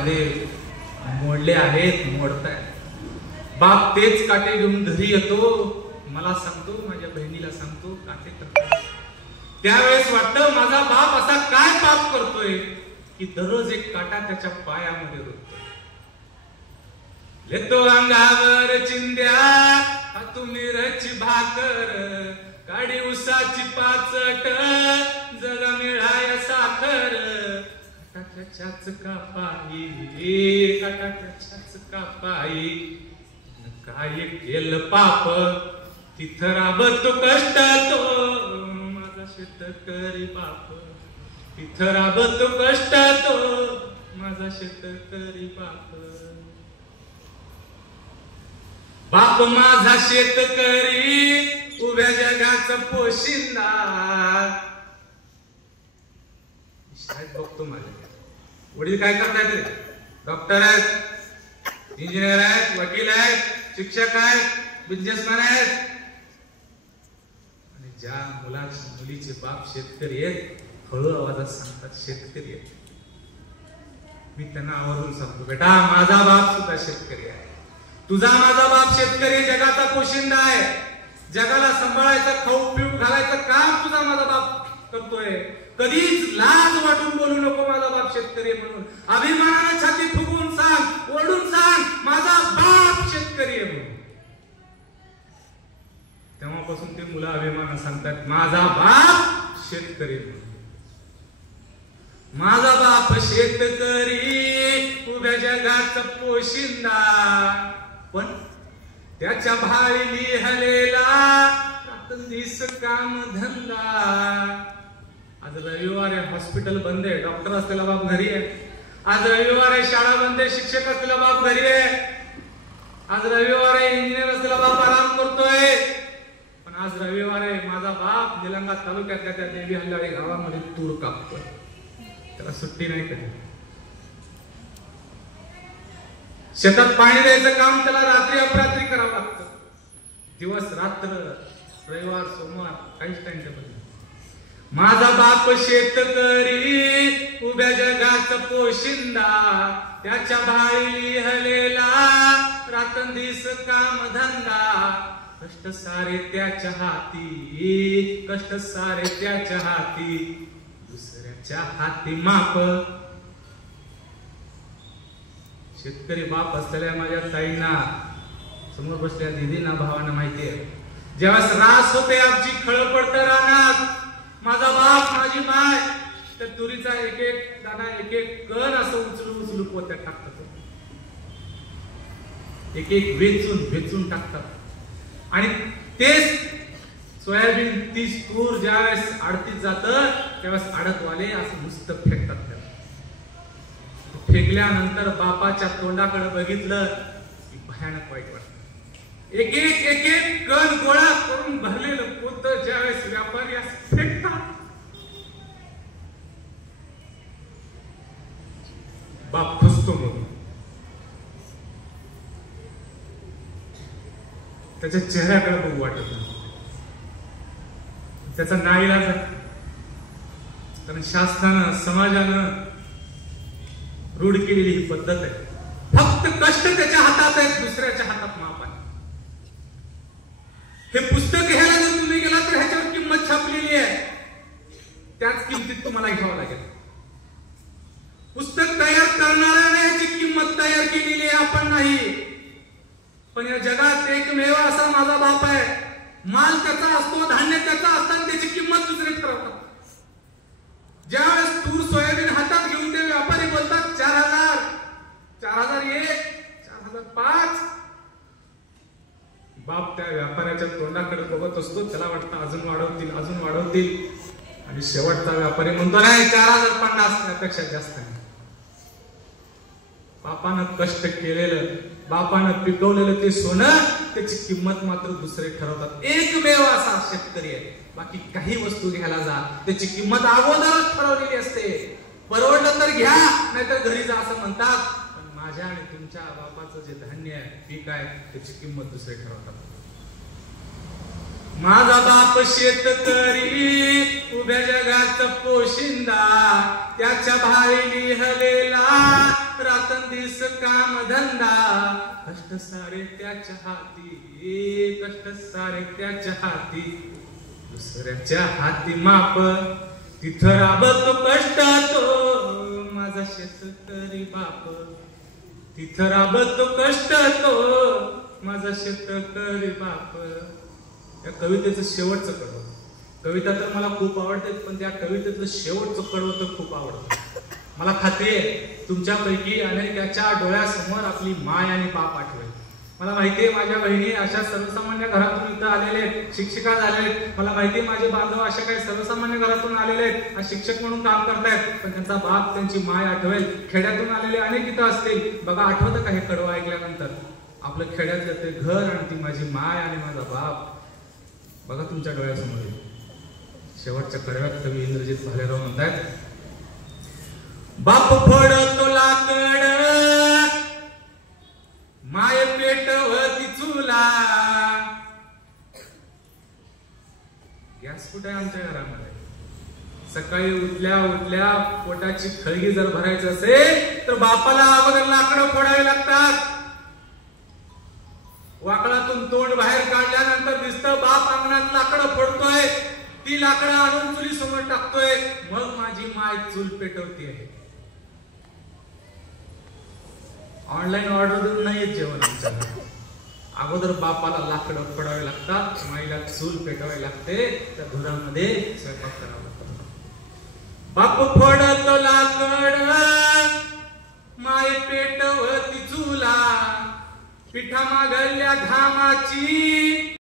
माझे मोडले आहेत, मोडताय. बाप तेच काटे घेऊन घरी येतो, मला सांगतो, माझ्या बहिणीला सांगतो, काटे करतो. त्यावेळेस वाटतं माझा बाप असा काय पाप करतोय की दररोज एक काटा त्याच्या पायामध्ये रुततो. लेतो अंगावर चिंध्या, हातून मिरची भाकर, काडी उसाची पाचट, जग मिळाय साखर. काटाच्याच कापाई, काटाच्याच कापाई, काय केलं पाप तिथं राबत कष्ट तो, माझा शेतकरी बाप तिथं राबत कष्ट तो, माझा शेतकरी बाप. बाप माझा शेतकरी, उभ्या जगाचा पोशिंदा. शाळेत बघतो माझे वडील काय करतायत रे? डॉक्टर आहेत, इंजिनियर आहेत, वकील आहेत, शिक्षक आहेत, बिझनेसमॅन आहेत. आणि ज्या मुलीचे बाप शेतकरी आहेत, हळू आवाजात सांगतात शेतकरी आहेत. मी त्यांना आवर्जून सांगतो, बेटा माझा बाप सुद्धा शेतकरी आहे, तुझा माझा बाप शेतकरी, जगाचा पोशिंदा आहे. जगाला सांभाळायचं, खाऊ पिऊ घालायचं काम तुझा माझा बाप करतोय. कधीच लाज वाटून बोलू नको माझा बाप शेतकरी म्हणून. अभिमानाने छाती फुगवून सांग, ओरडून सांग, माझा बाप शेतकरी आहे म्हणून. तेव्हापासून ते मुलं अभिमानाने सांगतात माझा बाप शेतकरी म्हणून. माझा बाप शेतकरी, उभ्या जगाचा पोशिंदा. पण त्याच्या भाळी हलेला रात्रंदिवस काम धंदा. आज रविवार आहे, हॉस्पिटल बंद आहे, डॉक्टर असलेला बाप घरी आहे. आज रविवार आहे, शाळा बंद आहे, शिक्षक असलेला बाप घरी आहे. आज रविवार आहे, इंजिनियर असलेला बाप आराम करतोय. पण आज रविवार आहे, माझा बाप निलंगा तालुक्यातल्या त्या देवी हल्लाळी गावामध्ये तूर कापतोय. त्याला सुट्टी नाही कधी. शेतात पाणी द्यायचं काम त्याला रात्री अपरात्री करावं लागतं. दिवस रात्र, रविवार सोमवार काहीच टाइम टेबल नाही. माझा बाप शेतकरी, उभ्या जगाचा पोशिंदा. त्याच्या भाळी हलेला रात्रंदिवस काम धंदा. कष्ट सारे त्याच्या हाती, कष्ट सारे त्याच्या हाती, दुसऱ्याच्या हाती माप. शेतकरी बाप असलेल्या माझ्या ताईंना, समोर बसलेल्या दीदींना, भावांना माहिती आहे, जेव्हा रास होते, आमची खळ पडतं रानात, माझा बाप माझी माय त्या तुरीचा एक एक दाना, एक एक कण असं उचलू उचलू पोत्यात टाकतात. एक एक वेचून टाकतात. आणि तेच सोयाबीन, तीच तूर ज्यावेळेस आडतीत जातं, त्यावेळेस आडतवाले असं नुसतं फेकतात. फेकल्यानंतर बापाच्या तोंडाकडे बघितलं की भयानक वाईट वाटत. एक एक कण गोळा करून भरलेलं पोत ज्यावेळेस व्यापारी फेकतात, बाप फसतो म्हणून त्याच्या चेहऱ्याकडे बघू वाटत नाही. त्याचा नाईलाज आहे, कारण शासनानं, समाजानं रूढ केलेली ही पद्धत आहे. फक्त कष्ट त्याच्या हातात आहेत, दुसऱ्याच्या हातात माप आहे. हे पुस्तक घ्यायला जर तुम्ही गेला तर ह्याच्यावर किंमत छापलेली आहे, त्याच किमतीत तुम्हाला घ्यावं लागेल. पुस्तक तयार करणाऱ्याने याची किंमत तयार केलेली आहे, आपण नाही. पण या जगात एकमेव असा माझा बाप आहे, माल त्याचा असतो, धान्य त्याचा असताना त्याची किंमत दुसरे ठरवतात. ज्यावेळेस तूर सोयाबीन हातात घेऊन ते व्यापारी बोलतात 4000, 4001, 4005, बाप त्या व्यापाऱ्याच्या तोंडाकडे बघत असतो. त्याला वाटतं अजून वाढवतील, अजून वाढवतील. आणि शेवटचा व्यापारी म्हणतो नाही, 4050 त्यापेक्षा जास्त नाही. बापानं कष्ट केलेलं, बापानं पिकवलेलं ते सोनं, त्याची किंमत मात्र दुसरे ठरवतात. एकमेव असा शेतकरी आहे. बाकी काही वस्तू घ्यायला जा, त्याची किंमत अगोदरच ठरवलेली असते. परवडलं तर घ्या, नाहीतर घरी जा असं म्हणतात. पण माझ्या आणि तुमच्या बापाचं जे धान्य आहे, पीक आहे, त्याची किंमत दुसरे ठरवतात. माझा बाप शेतकरी, उभ्या जगाचा पोशिंदा. त्याच्या भाळी हलेला रात्र काम धंदा कष्ट सारे त्याच्या हाती, कष्ट सारे त्याच्या हाती, दुसऱ्याच्या हाती माप तिथं राबतो कष्ट तो माझा शेतकरी बाप, तिथं राबतो कष्ट तो माझा शेतकरी बाप. या कवितेचं शेवटचं कडवं, कविता तर मला खूप आवडते पण त्या कवितेतलं शेवटचं कडवं तर खूप आवडतं. मला खात्री आहे तुमच्यापैकी अनेकाच्या डोळ्यासमोर आपली माय आणि बाप आठवेल. मला माहिती आहे माझ्या बहिणी अशा सर्वसामान्य घरातून इथं आलेले आहेत, शिक्षिका झालेले आहेत. मला माहिती आहे माझे बांधव अशा काही सर्वसामान्य घरातून आलेले आहेत, आज शिक्षक म्हणून काम करतायत, पण त्यांचा बाप त्यांची माय आठवेल. खेड्यातून आलेले अनेक इथं असतील. बघा आठवतं का हे कडवं ऐकल्यानंतर? आपलं खेड्यातलं ते घर आणि ती माझी माय आणि माझा बाप बघा तुमच्या डोळ्यासमोर. शेवटच्या कडव्यात कवी इंद्रजित भालेराव म्हणतात, बाप फोडतो लाकड माय पेटवती चुला. गॅस कुठे आहे आमच्या घरामध्ये? सकाळी उठल्या उठल्या पोटाची खळगी जर भरायची असेल तर बापाला अगोदर लाकडं फोडावी लागतात. वाकळातून तोंड बाहेर काढल्यानंतर दिसतं बाप अंगणात लाकडं फोडतोय, ती लाकडं आणून चुली समोर टाकतोय, मग माझी माय चूल पेटवती आहे. ऑनलाईन ऑर्डर देऊन नाही जेवण आमच्या घरी. अगोदर बापाला लाकडं फोडावे लागतात, माईला चूल पेटवावी लागते, त्या धुरामध्ये स्वयंपाक करावा लागतो. बाप फोडतो लाकड माय पेटवती चुला, पिठा मागल्या घामाची